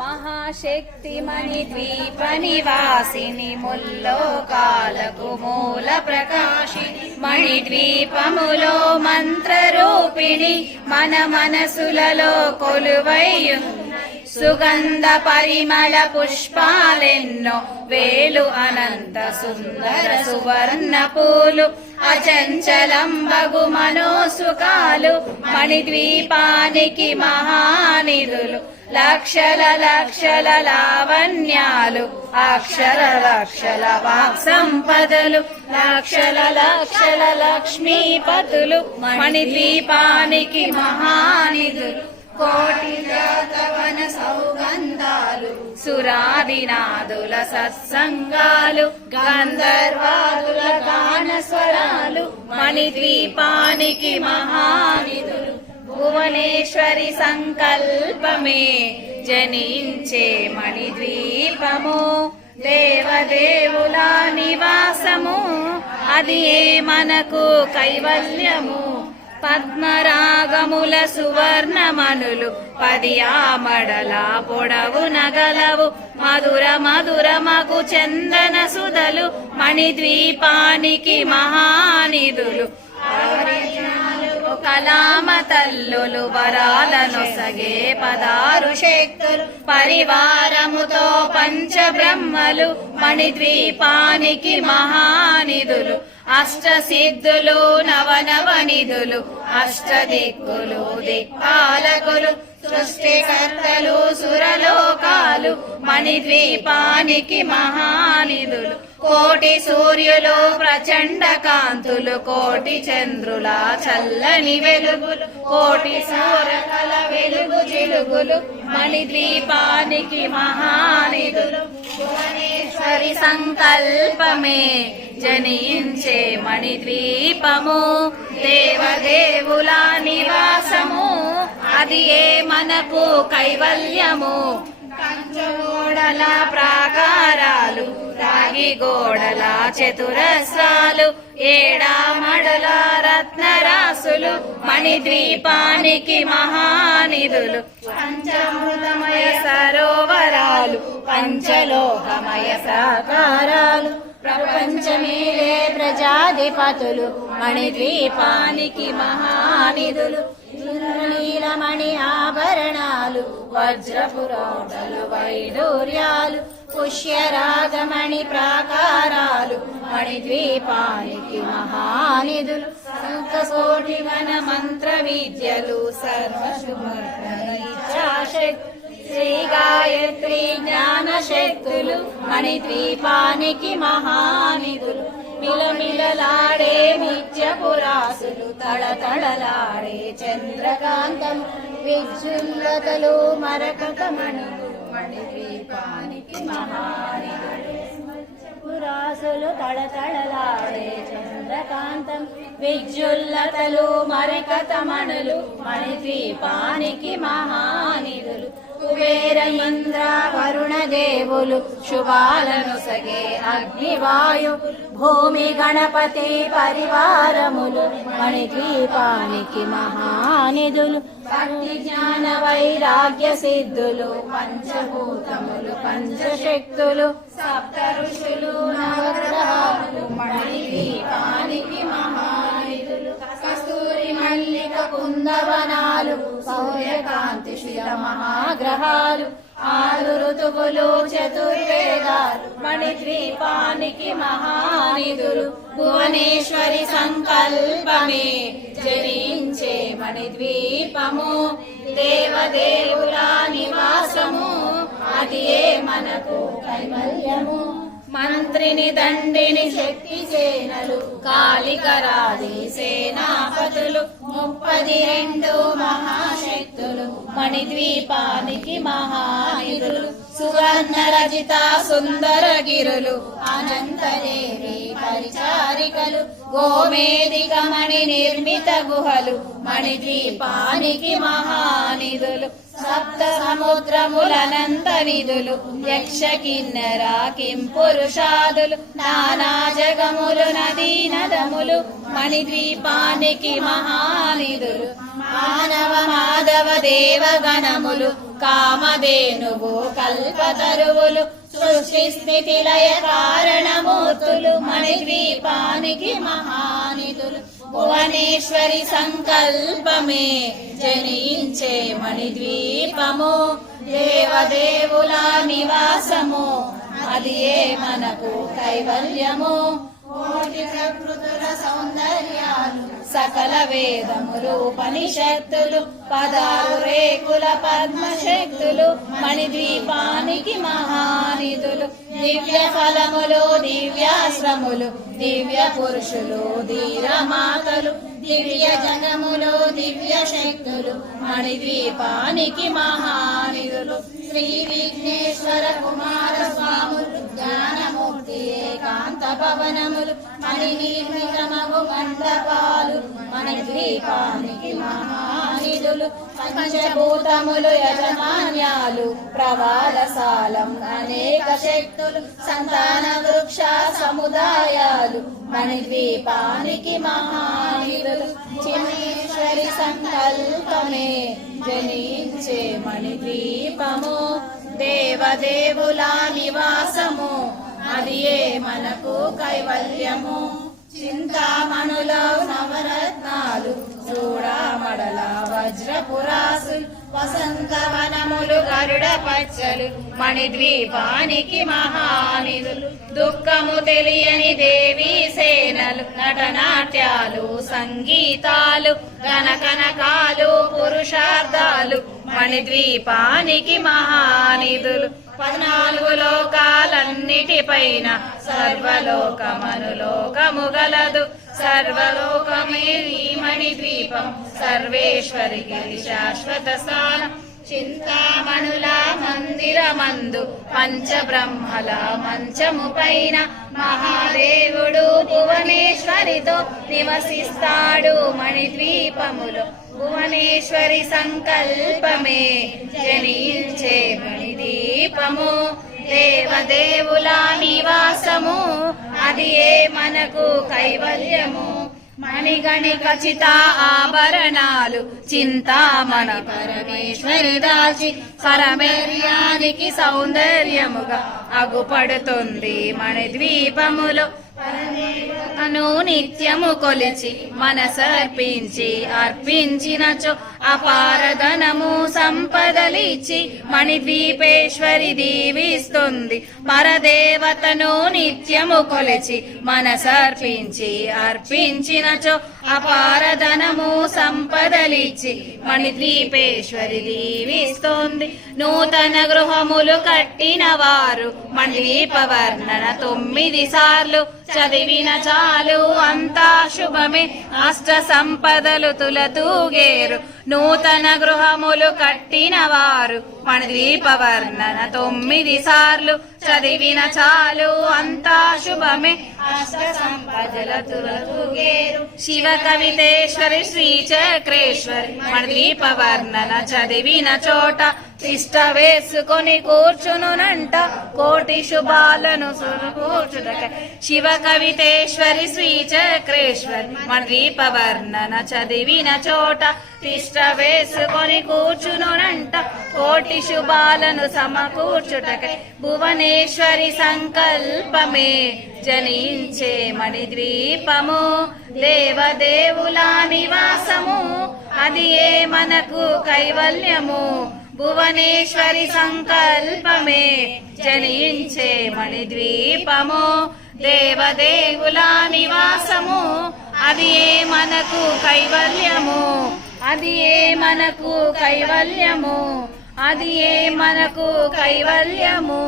మహాశక్తి మణిద్వీప నివాసిని ముల్లోకాలకు మూల ప్రకాశిని మణిద్వీపములో మంత్రరూపిణి మన మనసులలో కొలువైయుంది సుగంధ పరిమళ పుష్పాలెన్నో వేలు అనంత సుందర సువర్ణ పూలు అచంచలంబగు మనోసుకాలు మణిద్వీపానికి మహానిధులు లక్షల లక్షల లావణ్యాలు అక్షర లక్షల వాక్ సంపదలు లక్షల లక్షల లక్ష్మీపతులు మణిద్వీపానికి మహానిధులు కోటి జాతవన సౌగంధాలు సురాదినాదుల సత్సంగాలు గంధర్వాదుల గాన స్వరాలు మణిద్వీపానికి మహానిధులు భువనేశ్వరి సంకల్పమే జనించే మణిద్వీపము దేవదేవుల నివాసము అది ఏ మనకు కైవల్యము పద్మరాగముల సువర్ణమనులు 10 ఆమడల పొడవు నగలవు మధుర మధురమగు చందన సుధలు మణిద్వీపానికి మహానిధులు కలామ తల్లులు వరాలనొసగే 16 శక్తులు పరివారముతో పంచబ్రహ్మలు మణిద్వీపానికి మహానిధులు అష్టసిద్ధులు నవనవనిధులు అష్టదిక్కులు దిక్పాలకులు సృష్టికర్తలు సురలోకాలు మణిద్వీపానికి మహానిధులు కోటి సూర్యులు ప్రచండ కాంతులు కోటి చంద్రుల చల్లని వెలుగులు కోటి సూరకల వెలుగు జిలుగులు మణిద్వీపానికి మహానిధులు భువనేశ్వరి సంకల్పమే జనించే మణిద్వీపము దేవదేవుల నివాసము అది ఏ మనకు కైవల్యము కంచగోడల ప్రాకారాలు రాగి గోడల చతురస్రాలు ఏడామడల రత్నరాసులు మణిద్వీపానికి మహానిధులు పంచామృతమయ సరోవరాలు పంచలోకమయ సాకారాలు ప్రపంచమేలే ప్రజాధిపతులు మణిద్వీపానికి మహానిధులు నీలమణి ఆభరణాలు వజ్రపురోటలు వైడూర్యాలు పుష్యరాగమణి ప్రాకారాలు మణిద్వీపానికి మహానిధులు సంతకోటి వన మంత్ర విద్యలు సర్వశుభశక్తి శ్రీ గాయత్రి జ్ఞాన శక్తులు మణిద్వీపానికి మహానిధులు మిలమిలలాడే నిత్యపురాసులు తళతళలాడే చంద్రకాంతం విద్యుల్లతలు మరకతమణులు మణిద్వీపానికి మహానిధులు పురాసులు తళతళలాడే చంద్రకాంతం విద్యుల్లతలు మరకతమణులు మణిద్వీపానికి మహానిధులు కుబేర ఇంద్ర వరుణ దేవులు శుభాలను సగే అగ్నివాయు భూమి గణపతి పరివారములు మణిద్వీపానికి మహానిధులు భక్తి జ్ఞాన వైరాగ్య సిద్ధులు పంచభూతములు పంచశక్తులు సప్త ఋషులు నవగ్రహాలు మణిద్వీపానికి మహానిధులు కస్తూరి మల్లిక కుందవనాలు సౌర్యకాంతి శిల మహాగ్రహాలు 6 ఋతువులు చతుర్వేదాలు మణిద్వీపానికి మహానిధులు భువనేశ్వరి సంకల్పమే జనించే మణిద్వీపము దేవదేవుల నివాసము అది ఏ మనకు కైవల్యము మంత్రిని దండిని శక్తి సేనలు కాళికరాది సేనాపతులు 32 మహాశక్తులు మణిద్వీపానికి మహానిధులు సువర్ణ రజిత సుందర గిరులు అనంతదేవి పరిచారికలు గోమేదిక మణి నిర్మిత గుహలు మణిద్వీపానికి మహానిధులు సప్త సముద్రములనంత నిధులు యక్ష కిన్నెర కింపురుషాదులు నానా జగములు నదీ నదములు మణిద్వీపానికి మహానిధులు మానవ మాధవ దేవగణములు కామధేనువు కల్పతరువులు సృష్టి స్థితి లయ కారణమూర్తులు మణిద్వీపానికి మహానిధులు భువనేశ్వరి సంకల్పమే జనించే మణిద్వీపము దేవదేవుల నివాసము అది ఏ మనకు కైవల్యము కోటి ప్రకృతుల సౌందర్యాలు సకల వేదములు ఉపనిషత్తులు పదారు రేకుల పద్మశక్తులు మణిద్వీపానికి మహానిధులు దివ్య ఫలములు దివ్యాశ్రములు దివ్య పురుషులు ధీరమాతలు దివ్య జనములు దివ్య శక్తులు మణిద్వీపానికి మహానిధులు శ్రీ విఘ్నేశ్వర కుమార స్వాములు జ్ఞానమూర్తి ఏకాంత భవనములు మణినిర్మితమగు మండపాలు మణిద్వీపానికి మహానిధులు పంచభూతములు యజమాన్యాలు ప్రవాలసాలం అనేక శక్తులు సంతాన వృక్ష సముదాయాలు మణిద్వీపానికి మహానిధులు చిన్నేశ్వరి సంకల్పమే జనించే మణిద్వీపము దేవదేవుల నివాసము అది ఏ మనకు కైవల్యము చింతామణుల నవరత్నాలు చూడామడల వజ్రపురాసులు వసంతవనములు గరుడ పచ్చలు మణిద్వీపానికి మహానిధులు దుఃఖము తెలియని దేవీ సేనలు నటనాట్యాలు సంగీతాలు గణకనకాలు పురుషార్థాలు మణిద్వీపానికి మహానిధులు 14 లోకాలన్నిటిపైన సర్వలోకమనులోకము గలదు సర్వలోకమే ఈ మణిద్వీపం సర్వేశ్వరికి శాశ్వత స్థానం చింతామణుల మందిరమందు పంచబ్రహ్మల మంచము పైన మహాదేవుడు భువనేశ్వరితో నివసిస్తాడు మణిద్వీపములో భువనేశ్వరి సంకల్పమే జనించే మణిద్వీపము దేవదేవుల నివాసము అది ఏ మనకు కైవల్యము మణిగణి ఖచ్చిత ఆభరణాలు చింతామణి పరమేశ్వరి దాచి పరమేర్యానికి సౌందర్యముగా అగుపడుతుంది మణిద్వీపములో అను నిత్యము కొలిచి మనసర్పించి అర్పించినచో అపారధనము సంపదలిచ్చి మణిద్వీపేశ్వరి దీవిస్తుంది పరదేవతను నిత్యము కొలిచి మనసర్పించి అర్పించినచో అపారధనము సంపదలిచ్చి మణిద్వీపేశ్వరి దీవిస్తుంది నూతన గృహములు కట్టిన వారు మణిద్వీప వర్ణన 9 సార్లు చదివిన చాలు అంతా శుభమే అష్ట సంపదలు తులతూగేరు నూతన గృహములు కట్టిన వారు మణిద్వీప వర్ణన 9 సార్లు చదివిన చాలు అంతా శుభమే అష్ట సంపదల తులతూగేరు శివ కవితేశ్వరి శ్రీ చక్రేశ్వరి మణిద్వీప వర్ణన చదివిన చోట తిష్ట వేసుకొని కూర్చునునంట కోటి శుభాలను కూర్చుటక శివ కవితేశ్వరి శ్రీ చక్రేశ్వరి మణిద్వీప వర్ణన చదివిన చోట తిష్ట వేసుకొని కూర్చునునంట కోటి శుభాలను సమకూర్చుటక భువనేశ్వరి సంకల్పమే జనించే మణిద్వీపము దేవదేవుల నివాసము అది ఏ మనకు కైవల్యము భువనేశ్వరి సంకల్పమే జనించే మణిద్వీపము దేవదేవుల నివాసము అది ఏ మనకు కైవల్యము అది ఏ మనకు కైవల్యము అది ఏ మనకు కైవల్యము